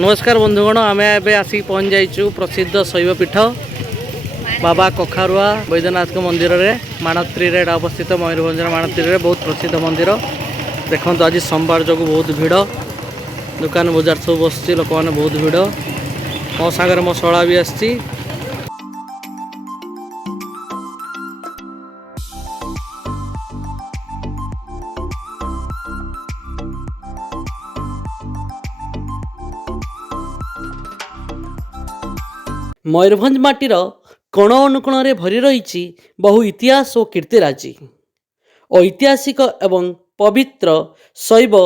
नमस्कार बंधुगण आम एवं आसिक पहुँच जाइचु प्रसिद्ध शैवपीठ बाबा कखारुआ वैद्यनाथ मंदिर में माणत्री अवस्थित मयूरभंज माणत्री बहुत प्रसिद्ध मंदिर। देखो आज सोमवार जो बहुत भिड़ दुकान बजार सब बस लोक मैंने बहुत भिड़ मो सागर मो शला भी आसी। मयूरभंज माटीर कोण अनुकोण भरी रही बहु इतिहास और कीर्तिराजी ऐतिहासिक एवं पवित्र शैव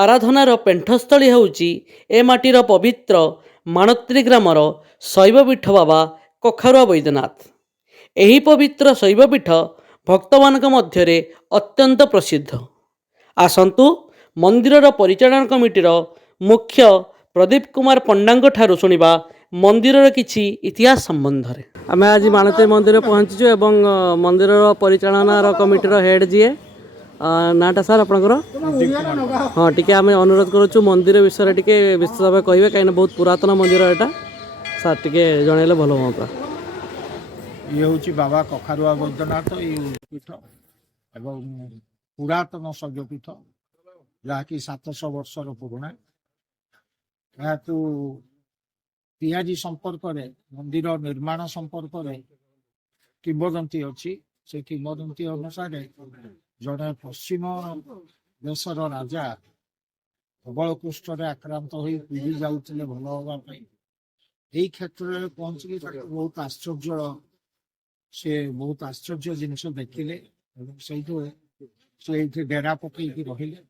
आराधनार पेंठस्थली होउची ए माटीर पवित्र माणत्री ग्रामर शैवपीठ बाबा कखारुआ वैद्यनाथ। एही पवित्र शैवपीठ भक्तमानक मध्यरे अत्यंत प्रसिद्ध। आसंतु मंदिरर परिचालन कमिटीर मुख्य प्रदीप कुमार पंडा ठारू शुणिबा मंदिरर किछि इतिहास संबंध रे। आमे आज माणत्री मंदिर पहुँचीचु एवं मंदिरर परिचालनार कमिटीर हेड जीए नाटा सार आपनकर हाँ टिके आमे अनुरोध करूछु मंदिर विषय टिके विशेष भाव कहिबे काइन बहुत पुरातन मंदिर एटा सार टिके जणैले भलो होता। ये हूँ बाबा कखारुआ वैद्यनाथ पीठ एवं पुरातन शैवपीठ जहाँकि 700 वर्षर पुराणा यहाँ पियाजी संपर्क मंदिर निर्माण संपर्क किंवदंती अच्छी से किंवदंती अनुसार जड़े पश्चिम देशर राजा प्रबल कुष्ठ आक्रांत हो पुरी जाऊे भल हाँपाई यही क्षेत्र में पहुंची बहुत आश्चर्य से बहुत आश्चर्य जिनस देखिले से डेरा पकई रहिले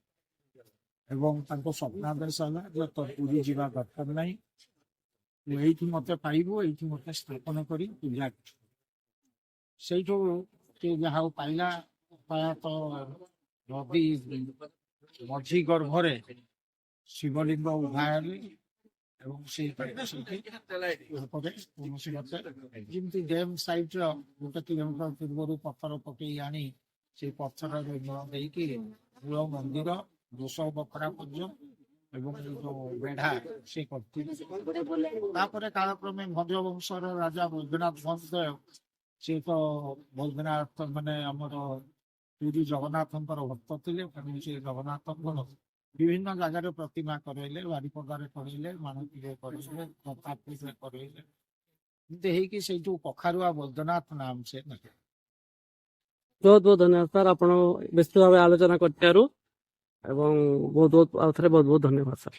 स्वप्नादेश है तो पुरी जावा दरकार ना ये मत पाइबू ये मत स्थापन कर पूजा से जहाँ पाइला तो नदी मझी गर्भरे शिवलिंग उभारे जमी डैम साइड गोटे किलोमीटर पूर्व पत्थर पकई आनी से पत्थर देकी मूल मंदिर 200 बखरा पर्यटन जो बेढ़ा से कालक्रमे भंज वंशर राजा वैद्यनाथ भंजदेव सी तो वैद्यनाथ माने आमर पुरी जगन्नाथ भक्त थे से जगन्नाथ विभिन्न जगार प्रतिमा करइले बारिपदारे करइले माणती करइले करइले से कखारुआ वैद्यनाथ नाम से बहुत बहुत धन्यवाद सर आप विस्तृत भाव आलोचना करते बहुत बहुत आउथरे बहुत बहुत धन्यवाद सर।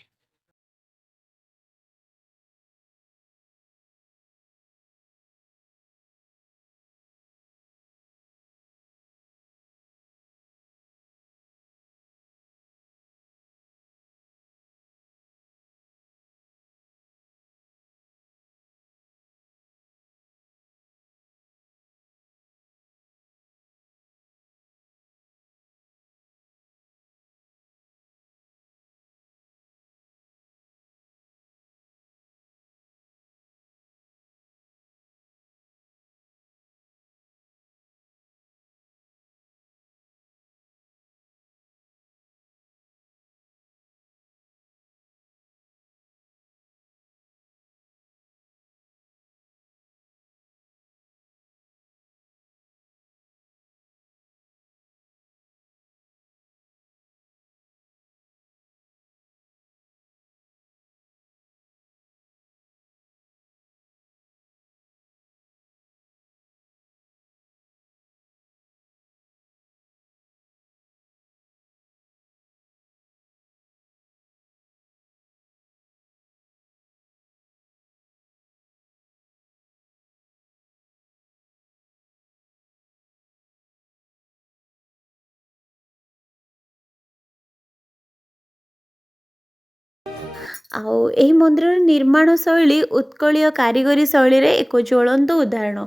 ଏହି ମନ୍ଦିରର ନିର୍ମାଣ ଶୈଳୀ ଉତ୍କଳୀୟ କାରିଗରୀ ଶୈଳୀରେ ଏକ ଜ୍ୱଳନ୍ତ ଉଦାହରଣ।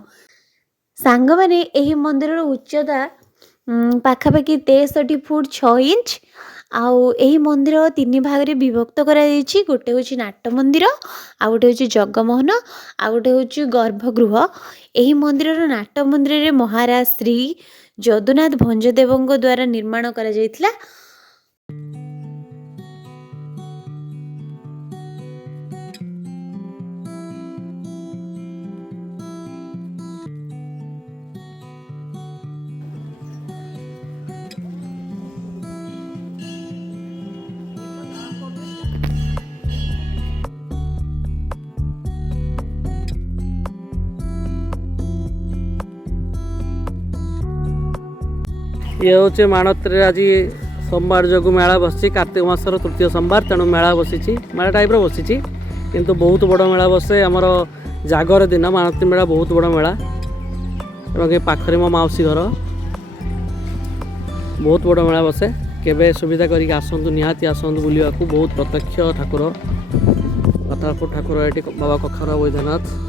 ସାଙ୍ଗମାନେ ଏହି ମନ୍ଦିରର ଉଚ୍ଚତା ପାଖାପାଖି 63 ଫୁଟ 6 ଇଞ୍ଚ। ଆଉ ଏହି ମନ୍ଦିର 3 ଭାଗରେ ବିଭକ୍ତ କରାଯାଇଛି। ଗୋଟେ ହେଉଛି ନାଟ ମନ୍ଦିର, ଆଉ ଗୋଟେ ହେଉଛି ଜଗମୋହନ, ଆଉ ଗୋଟେ ହେଉଛି ଗର୍ଭଗୃହ। ଏହି ମନ୍ଦିରର ନାଟ ମନ୍ଦିରରେ ମହାରାଜ ଶ୍ରୀ ଯଦୁନାଥ ଭଞ୍ଜଦେବଙ୍କ ଦ୍ୱାରା ନିର୍ମାଣ କରାଯାଇଥିଲା। ये हूँ माणत्रे आज सोमवार जो मेला बसी कार्तिक मासर तृतीय सोमवार तेणु मेला बसी मेला टाइप बसी किंतु बहुत बड़ मेला बसे आमर जागर दिन माणत्री मेला बहुत बड़ मेला एवं पाखरे मो माउसी घर बहुत बड़ मेला बसे केबे सुविधा करके आसतु निहाती आसतु बुलिया बहुत प्रत्यक्ष ठाकुर कथापुर ठाकुर ये बाबा कखार वैद्यनाथ।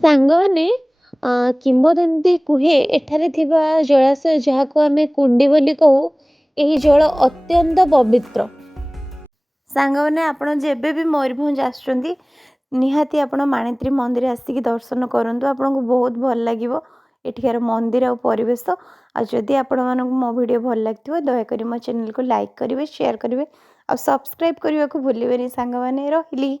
ସାଙ୍ଗମାନେ କିମ୍ବଦନ୍ତୀ କୁହେ ଏଠାରେ ଥିବା ଜଳାଶୟ ଯାହାକୁ ଆମେ କୁଣ୍ଡି ବୋଲି କହୁ, ଏହି ଜଳ ଅତ୍ୟନ୍ତ ପବିତ୍ର। ସାଙ୍ଗମାନେ ଆପଣ ଯେବେ ବି ମୟୂରଭଞ୍ଜ ଆସୁଛନ୍ତି ନିହାତି ଆପଣ ମାଣିତ୍ରୀ ମନ୍ଦିର ଆସିକି ଦର୍ଶନ କରନ୍ତୁ, ଆପଣଙ୍କୁ ବହୁତ ଭଲ ଲାଗିବ। ଏଠିକାର ମନ୍ଦିର ଆଉ ପରିବେଶ। ଆଉ ଯଦି ଆପଣମାନଙ୍କୁ ମୋ ଭିଡ଼ିଓ ଭଲ ଲାଗିଥିବ ଦୟାକରି ମୋ ଚ୍ୟାନେଲକୁ ଲାଇକ୍ କରିବେ, ସେୟାର କରିବେ ଆଉ ସବସ୍କ୍ରାଇବ୍ କରିବାକୁ ଭୁଲିବେନି ସାଙ୍ଗମାନେ। ରହିଲି।